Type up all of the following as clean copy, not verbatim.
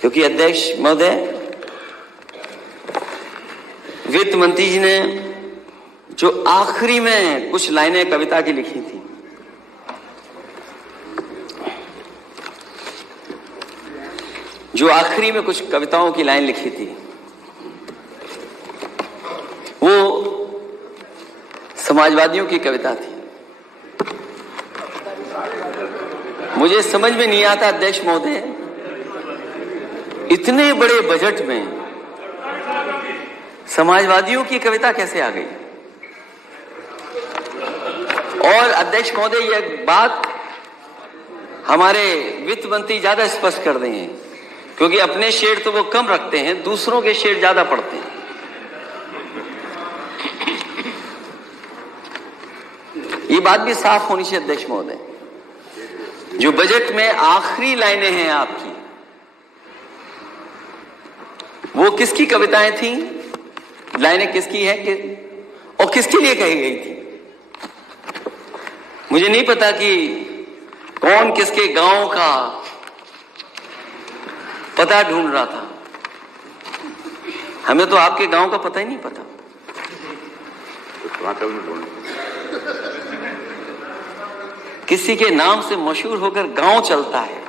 क्योंकि अध्यक्ष महोदय, वित्त मंत्री जी ने जो आखिरी में कुछ लाइनें कविता की लिखी थी, जो आखिरी में कुछ कविताओं की लाइन लिखी थी, वो समाजवादियों की कविता थी। मुझे समझ में नहीं आता अध्यक्ष महोदय, इतने बड़े बजट में समाजवादियों की कविता कैसे आ गई। और अध्यक्ष महोदय, यह बात हमारे वित्त मंत्री ज्यादा स्पष्ट कर देंगे, क्योंकि अपने शेयर तो वो कम रखते हैं, दूसरों के शेयर ज्यादा पड़ते हैं। ये बात भी साफ होनी चाहिए अध्यक्ष महोदय। जो बजट में आखिरी लाइनें हैं आपकी, वो किसकी कविताएं थी, लाइनें किसकी हैं और किसके लिए कही गई थी। मुझे नहीं पता कि कौन किसके गांव का पता ढूंढ रहा था। हमें तो आपके गांव का पता ही नहीं पता। किसी के नाम से मशहूर होकर गांव चलता है,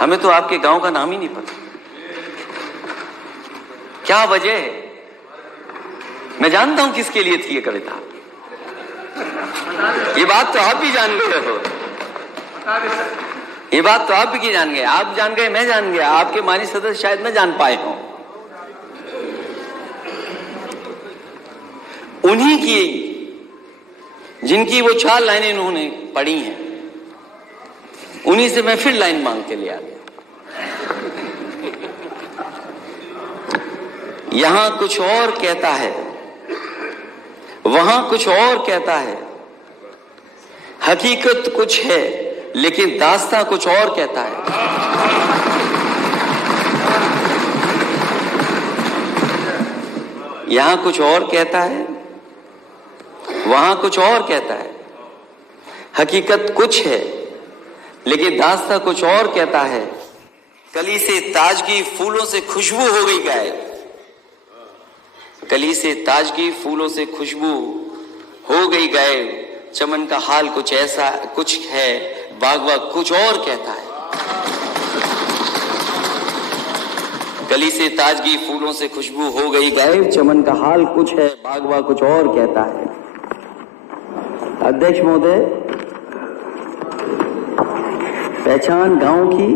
हमें तो आपके गांव का नाम ही नहीं पता। क्या वजह है? मैं जानता हूं किसके लिए थी ये कविता। ये बात तो आप भी जान गए हो, ये बात तो आप भी जान गए। आप जान गए, मैं जान गया, आपके माननीय सदस्य शायद न जान पाए हों। उन्हीं की, जिनकी वो 4 लाइनें इन्होंने पढ़ी हैं, उन्हीं से मैं फिर लाइन मांग के ले आ गया। यहां कुछ और कहता है, वहां कुछ और कहता है, हकीकत कुछ है लेकिन दास्तां कुछ और कहता है। यहां कुछ और कहता है, वहां कुछ और कहता है, हकीकत कुछ है लेकिन दास्तां कुछ और कहता है। कली से ताजगी फूलों से खुशबू हो गई गायब, कली से ताजगी फूलों से खुशबू हो गई गायब। चमन का हाल कुछ ऐसा कुछ है, बागवा कुछ और कहता है। कली से ताजगी फूलों से खुशबू हो गई गायब, चमन का हाल कुछ है, बागवा कुछ और कहता है। अध्यक्ष महोदय, पहचान गांव की,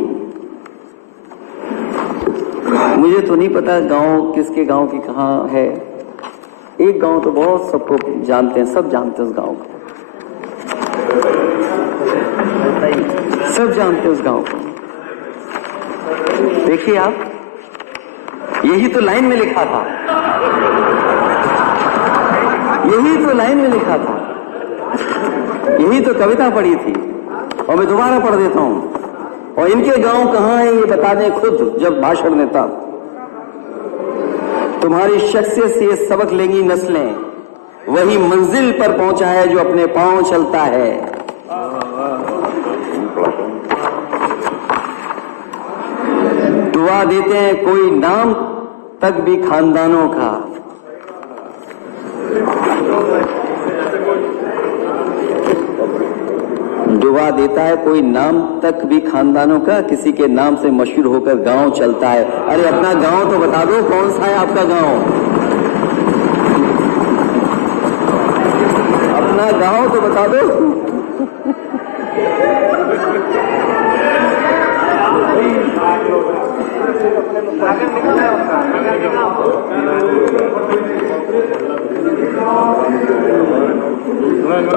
मुझे तो नहीं पता गांव किसके गांव की कहां है। एक गांव तो बहुत सबको जानते हैं, सब जानते हैं उस गांव को, सब जानते हैं उस गांव को। देखिए आप, यही तो लाइन में लिखा था, यही तो लाइन में लिखा था, यही तो कविता पढ़ी थी। और मैं दोबारा पढ़ देता हूं। और इनके गांव कहां है ये बता दें खुद जब भाषण देता। तुम्हारी शख्सियत से ये सबक लेंगी नस्लें, वही मंजिल पर पहुंचा है जो अपने पांव चलता है। दुआ देते हैं कोई नाम तक भी खानदानों का, दुआ देता है कोई नाम तक भी खानदानों का, किसी के नाम से मशहूर होकर गांव चलता है। अरे अपना गांव तो बता दो, कौन सा है आपका गांव? अपना गांव तो बता दो।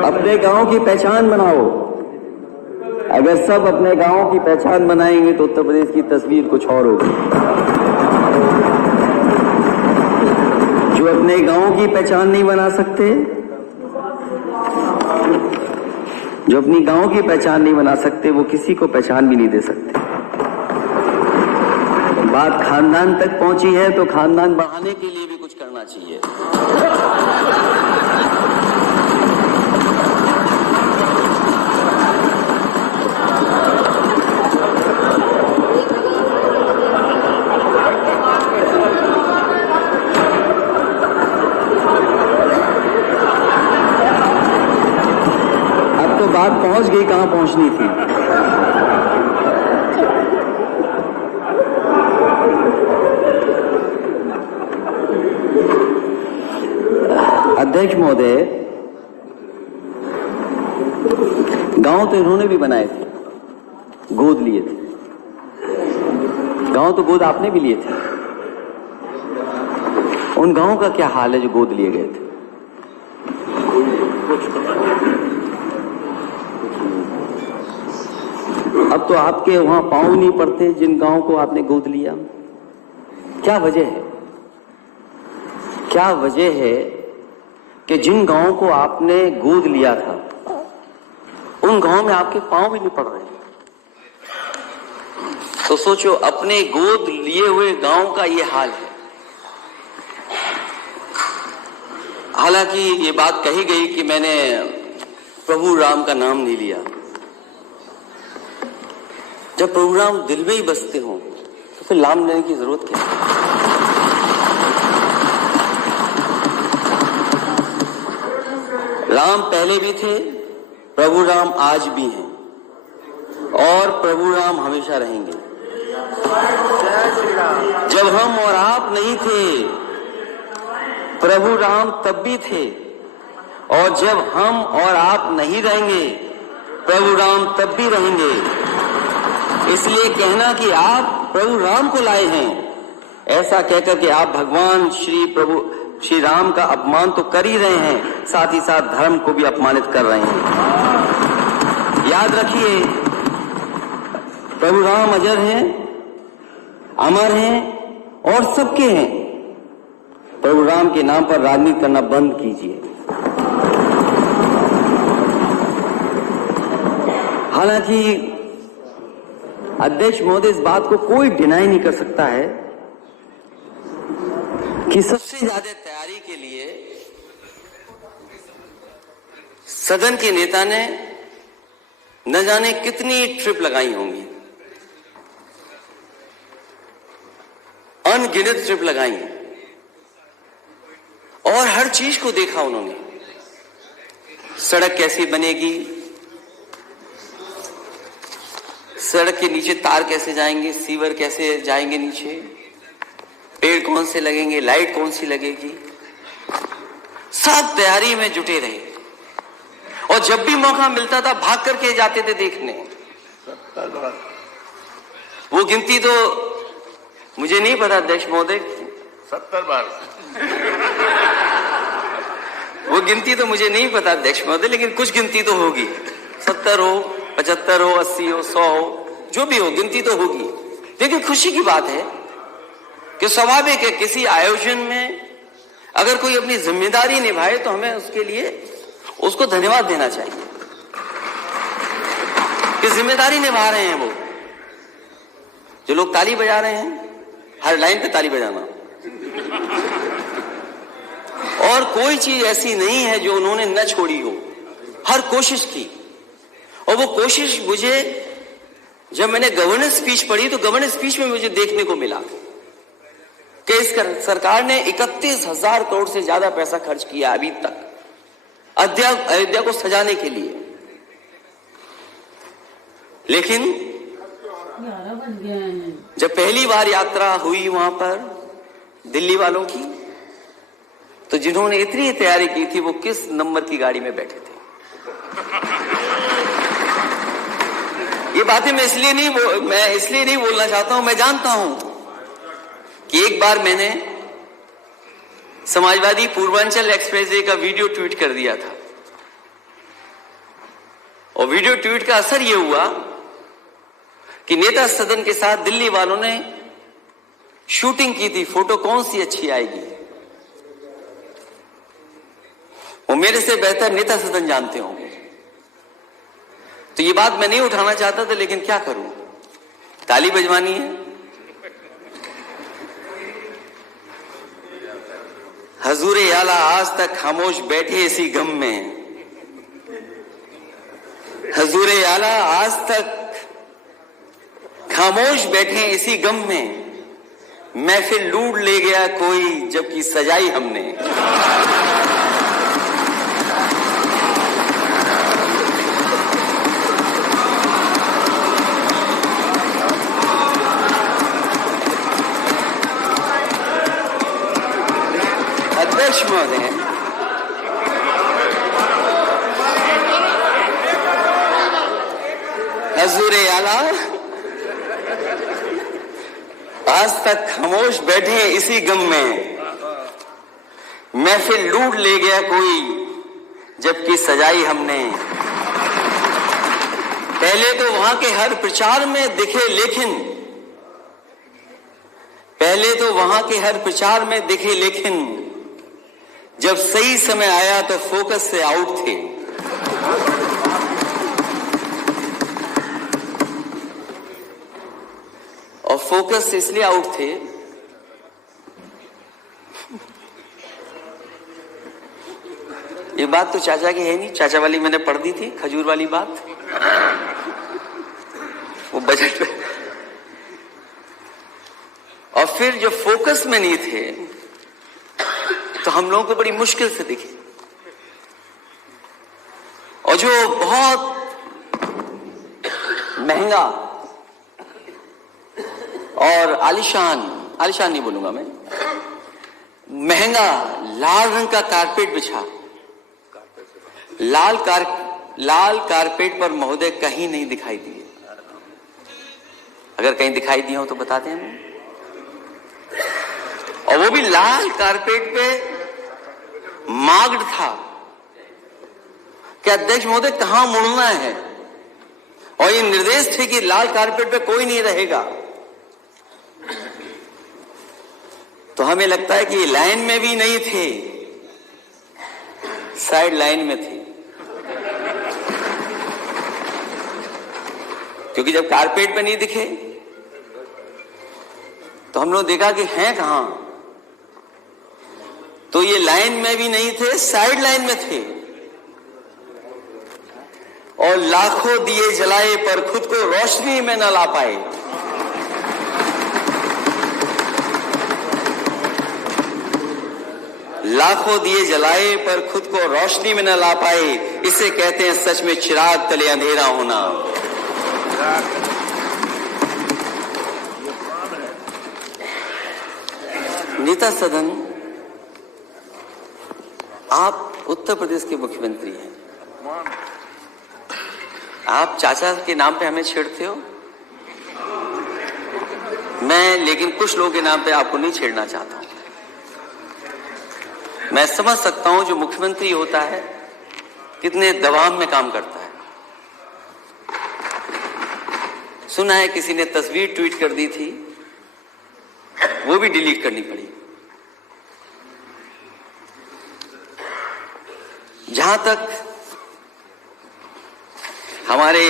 अपने गांव की पहचान बनाओ। अगर सब अपने गांव की पहचान बनाएंगे तो उत्तर प्रदेश की तस्वीर कुछ और होगी। जो अपने गांव की पहचान नहीं बना सकते, जो अपनी गांव की पहचान नहीं बना सकते, वो किसी को पहचान भी नहीं दे सकते। बात खानदान तक पहुंची है तो खानदान बढ़ाने के लिए भी कुछ करना चाहिए। पहुंच गई कहां पहुंचनी थी। अध्यक्ष महोदय, गांव तो इन्होंने भी बनाए थे, गोद लिए थे। गांव तो गोद आपने भी लिए थे। उन गांवों का क्या हाल है जो गोद लिए गए थे? अब तो आपके वहां पांव नहीं पड़ते जिन गांवों को आपने गोद लिया। क्या वजह है? क्या वजह है कि जिन गांवों को आपने गोद लिया था उन गांवों में आपके पांव भी नहीं पड़ रहे? तो सोचो, अपने गोद लिए हुए गांव का ये हाल है। हालांकि ये बात कही गई कि मैंने प्रभु राम का नाम नहीं लिया। जब प्रभु राम दिल में ही बसते हो तो फिर नाम लेने की जरूरत क्या है? राम पहले भी थे, प्रभु राम आज भी हैं और प्रभु राम हमेशा रहेंगे। जब हम और आप नहीं थे, प्रभु राम तब भी थे, और जब हम और आप नहीं रहेंगे, प्रभु राम तब भी रहेंगे। इसलिए कहना कि आप प्रभु राम को लाए हैं, ऐसा कहकर के आप भगवान श्री राम का अपमान तो कर ही रहे हैं, साथ ही साथ धर्म को भी अपमानित कर रहे हैं। याद रखिए, प्रभु राम अजर हैं, अमर हैं और सबके हैं। प्रभु राम के नाम पर राजनीति करना बंद कीजिए। हालांकि अध्यक्ष महोदय, इस बात को कोई डिनाई नहीं कर सकता है कि सबसे ज्यादा तैयारी के लिए सदन के नेता ने न जाने कितनी ट्रिप लगाई होंगी, अनगिनत ट्रिप लगाई, और हर चीज को देखा उन्होंने। सड़क कैसी बनेगी, सड़क के नीचे तार कैसे जाएंगे, सीवर कैसे जाएंगे नीचे, पेड़ कौन से लगेंगे, लाइट कौन सी लगेगी, सब तैयारी में जुटे रहे। और जब भी मौका मिलता था भाग करके जाते थे देखने। वो गिनती तो मुझे नहीं पता अध्यक्ष महोदय, 70 बार। वो गिनती तो मुझे नहीं पता अध्यक्ष महोदय, लेकिन कुछ गिनती तो होगी। 70 हो, 75 हो, 80 हो, 100 हो, जो भी हो, गिनती तो होगी। लेकिन खुशी की बात है कि स्वाभाविक है, किसी आयोजन में अगर कोई अपनी जिम्मेदारी निभाए तो हमें उसके लिए उसको धन्यवाद देना चाहिए कि जिम्मेदारी निभा रहे हैं। वो जो लोग ताली बजा रहे हैं, हर लाइन पे ताली बजाना, और कोई चीज ऐसी नहीं है जो उन्होंने न छोड़ी हो, हर कोशिश की। और वो कोशिश मुझे, जब मैंने गवर्नेंस स्पीच पढ़ी तो गवर्नेंस स्पीच में मुझे देखने को मिला कि इस सरकार ने 31,000 करोड़ से ज्यादा पैसा खर्च किया अभी तक अयोध्या को सजाने के लिए। लेकिन जब पहली बार यात्रा हुई वहां पर दिल्ली वालों की, तो जिन्होंने इतनी तैयारी की थी वो किस नंबर की गाड़ी में बैठे थे? ये बातें मैं इसलिए नहीं बोलना चाहता हूं। मैं जानता हूं कि एक बार मैंने समाजवादी पूर्वांचल एक्सप्रेसवे का वीडियो ट्वीट कर दिया था, और वीडियो ट्वीट का असर यह हुआ कि नेता सदन के साथ दिल्ली वालों ने शूटिंग की थी, फोटो कौन सी अच्छी आएगी। वो मेरे से बेहतर नेता सदन जानते होंगे, तो ये बात मैं नहीं उठाना चाहता था, लेकिन क्या करूं, ताली बजवानी है। हजूरे आला आज तक खामोश बैठे इसी गम में, हजूरे आला आज तक खामोश बैठे इसी गम में, महफिल लूट ले गया कोई जबकि सजाई हमने। अध्यक्ष महोदय, हजूर आला, आज तक खामोश बैठे हैं इसी गम में, महफिल लूट ले गया कोई, जबकि सजाई हमने। पहले तो वहां के हर प्रचार में दिखे लेकिन, पहले तो वहां के हर प्रचार में दिखे लेकिन, जब सही समय आया तो फोकस से आउट थे। और फोकस से इसलिए आउट थे ये बात तो चाचा की है नहीं, चाचा वाली मैंने पढ़ दी थी, खजूर वाली बात, वो बजट। और फिर जो फोकस में नहीं थे तो हम लोगों को बड़ी मुश्किल से दिखे, और जो बहुत महंगा और आलिशान नहीं बोलूंगा मैं, महंगा लाल रंग का कारपेट बिछा, लाल कारपेट पर महोदय कहीं नहीं दिखाई दिए। अगर कहीं दिखाई दिए हो तो बताते हैं। और वो भी लाल कारपेट पे मार्क्ड था कि अध्यक्ष महोदय कहां मुड़ना है, और ये निर्देश थे कि लाल कारपेट पे कोई नहीं रहेगा। तो हमें लगता है कि लाइन में भी नहीं थे, साइड लाइन में थे, क्योंकि जब कारपेट पे नहीं दिखे तो हम लोग देखा कि हैं कहां, तो ये लाइन में भी नहीं थे, साइड लाइन में थे। और लाखों दिए जलाए पर खुद को रोशनी में न ला पाए। लाखों दिए जलाए पर खुद को रोशनी में न ला पाए, इसे कहते हैं सच में चिराग तले अंधेरा होना। नेता सदन, आप उत्तर प्रदेश के मुख्यमंत्री हैं, आप चाचा के नाम पे हमें छेड़ते हो। मैं लेकिन कुछ लोगों के नाम पे आपको नहीं छेड़ना चाहता हूं। मैं समझ सकता हूं जो मुख्यमंत्री होता है कितने दबाव में काम करता है। सुना है किसी ने तस्वीर ट्वीट कर दी थी, वो भी डिलीट करनी पड़ी। जहां तक हमारे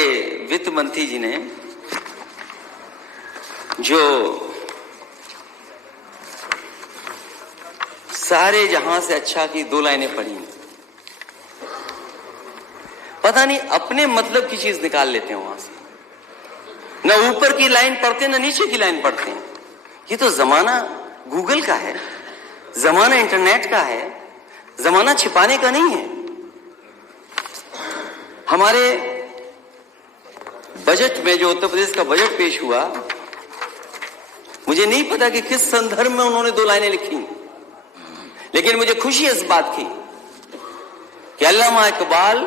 वित्त मंत्री जी ने जो सारे जहां से अच्छा की 2 लाइनें पढ़ी, पता नहीं अपने मतलब की चीज निकाल लेते हैं वहां से, न ऊपर की लाइन पढ़ते न नीचे की लाइन पढ़ते हैं। ये तो जमाना गूगल का है, जमाना इंटरनेट का है, जमाना छिपाने का नहीं है। हमारे बजट में जो उत्तर प्रदेश का बजट पेश हुआ, मुझे नहीं पता कि किस संदर्भ में उन्होंने 2 लाइनें लिखी, लेकिन मुझे खुशी इस बात की कि अल्लामा इकबाल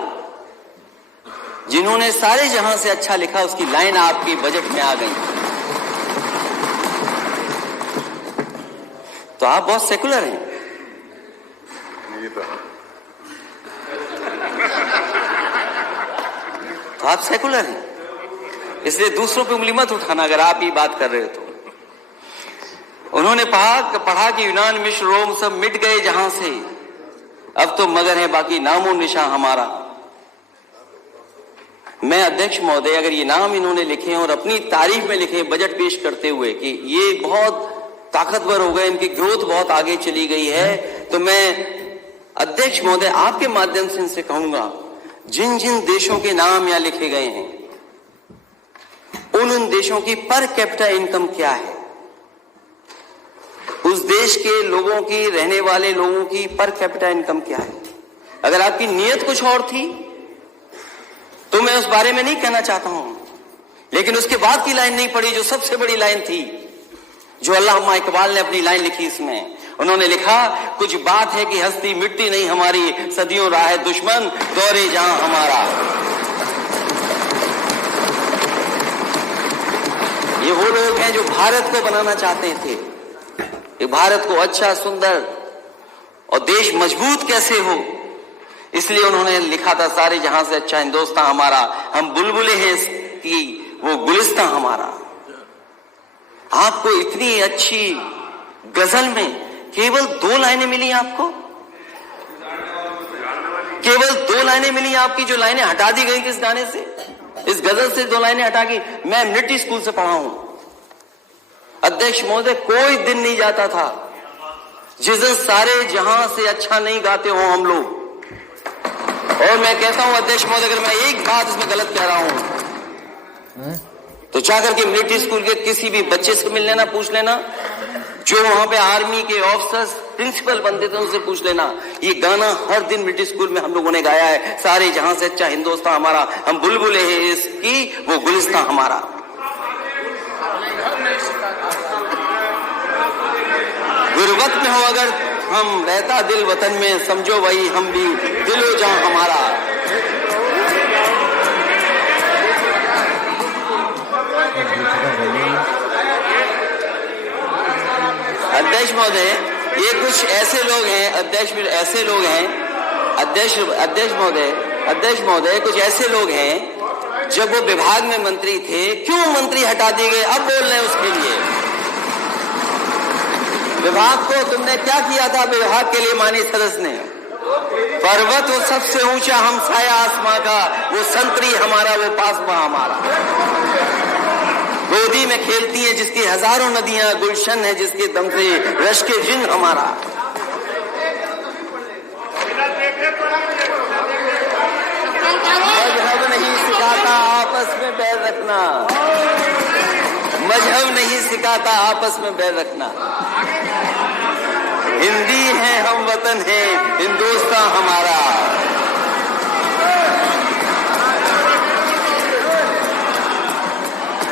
जिन्होंने सारे जहां से अच्छा लिखा, उसकी लाइन आपके बजट में आ गई। तो आप बहुत सेकुलर हैं। तो आप सेकुलर हैं, इसलिए दूसरों पे उंगली मत उठाना अगर आप ये बात कर रहे हो तो। उन्होंने पढ़ा कि यूनान, मिस्र, रोम सब मिट गए जहां से, अब तो मगर है बाकी नामो निशान हमारा। मैं अध्यक्ष महोदय, अगर ये नाम इन्होंने लिखे हैं और अपनी तारीफ में लिखे बजट पेश करते हुए कि ये बहुत ताकतवर हो गए, इनकी ग्रोथ बहुत आगे चली गई है, तो मैं अध्यक्ष महोदय आपके माध्यम से इनसे कहूंगा, जिन जिन देशों के नाम यहां लिखे गए हैं उन देशों की पर कैपिटा इनकम क्या है, उस देश के लोगों की, रहने वाले लोगों की पर कैपिटा इनकम क्या है। अगर आपकी नीयत कुछ और थी तो मैं उस बारे में नहीं कहना चाहता हूं, लेकिन उसके बाद की लाइन नहीं पढ़ी जो सबसे बड़ी लाइन थी, जो अल्लामा इकबाल ने अपनी लाइन लिखी इसमें, उन्होंने लिखा, कुछ बात है कि हस्ती मिटती नहीं हमारी, सदियों राह दुश्मन दौरे जहां हमारा। ये वो लोग हैं जो भारत को बनाना चाहते थे, ये भारत को अच्छा, सुंदर और देश मजबूत कैसे हो, इसलिए उन्होंने लिखा था, सारे जहां से अच्छा हिंदुस्तान हमारा, हम बुलबुले हैं इसकी वो गुलिस्तां हमारा। आपको इतनी अच्छी गजल में केवल 2 लाइनें मिली आपको, केवल 2 लाइनें मिली आपकी, जो लाइनें हटा दी गई इस गाने से, इस गजल से 2 लाइनें हटा के। मैं मिलिट्री स्कूल से पढ़ा हूं अध्यक्ष महोदय, कोई दिन नहीं जाता था जिस दिन सारे जहां से अच्छा नहीं गाते हो हम लोग। और मैं कहता हूं अध्यक्ष महोदय, अगर मैं एक बात इसमें गलत कह रहा हूं तो जाकर के मिलिट्री स्कूल के किसी भी बच्चे से मिल लेना, पूछ लेना, जो वहां पे आर्मी के ऑफिसर्स प्रिंसिपल बनते थे उनसे पूछ लेना। ये गाना हर दिन मिलिट्री स्कूल में हम लोगों ने गाया है, सारे जहां से अच्छा हिंदुस्तान हमारा, हम बुलबुले हैं इसकी वो गुलिस्तां हमारा। गुर्बत में हो अगर हम, रहता दिल वतन में, समझो वही हम भी, दिलो जहां हमारा। अध्यक्ष महोदय, ये कुछ ऐसे लोग हैं अध्यक्ष महोदय, कुछ ऐसे लोग हैं, जब वो विभाग में मंत्री थे, क्यों मंत्री हटा दिए गए, अब बोल रहे हैं उसके लिए। विभाग को तुमने क्या किया था, विभाग के लिए माननीय सदस्य ने, पर्वत वो सबसे ऊंचा हम साया आसमां का, वो संतरी हमारा, वो पासमा हमारा। गोदी में खेलती है जिसकी हजारों नदियां, गुलशन है जिसके दम से रश के जिन हमारा। मजहब नहीं सिखाता आपस में बैर रखना, मजहब नहीं सिखाता आपस में बैर रखना। हिंदी है हम, वतन है हिंदुस्तान हमारा।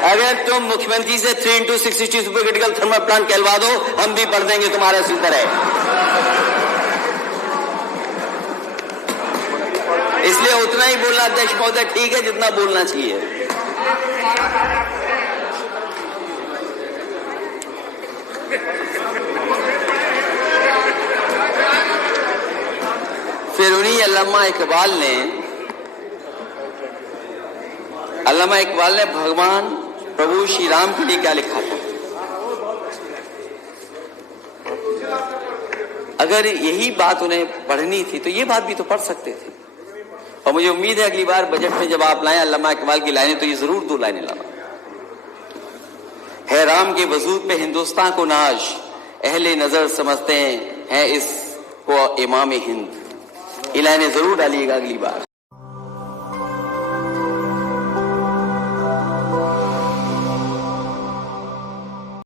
अगर तुम मुख्यमंत्री से 3x60 super critical thermal plant कहलवा दो, हम भी पढ़ देंगे तुम्हारे सुंदर है। इसलिए उतना ही बोलना अध्यक्ष महोदय ठीक है जितना बोलना चाहिए। फिर उन्हीं अल्लामा इकबाल ने भगवान प्रभु श्री राम के लिए क्या लिखा था। अगर यही बात उन्हें पढ़नी थी तो ये बात भी तो पढ़ सकते थे। और मुझे उम्मीद है अगली बार बजट में जब आप लाएं अल्लामा इकबाल की लाइनें, तो ये जरूर 2 लाइनें लाना। है राम के वजूद पे हिंदुस्तान को नाज, अहले नजर समझते हैं इसको इमाम हिंद। ये लाइनें जरूर डालिएगा अगली बार।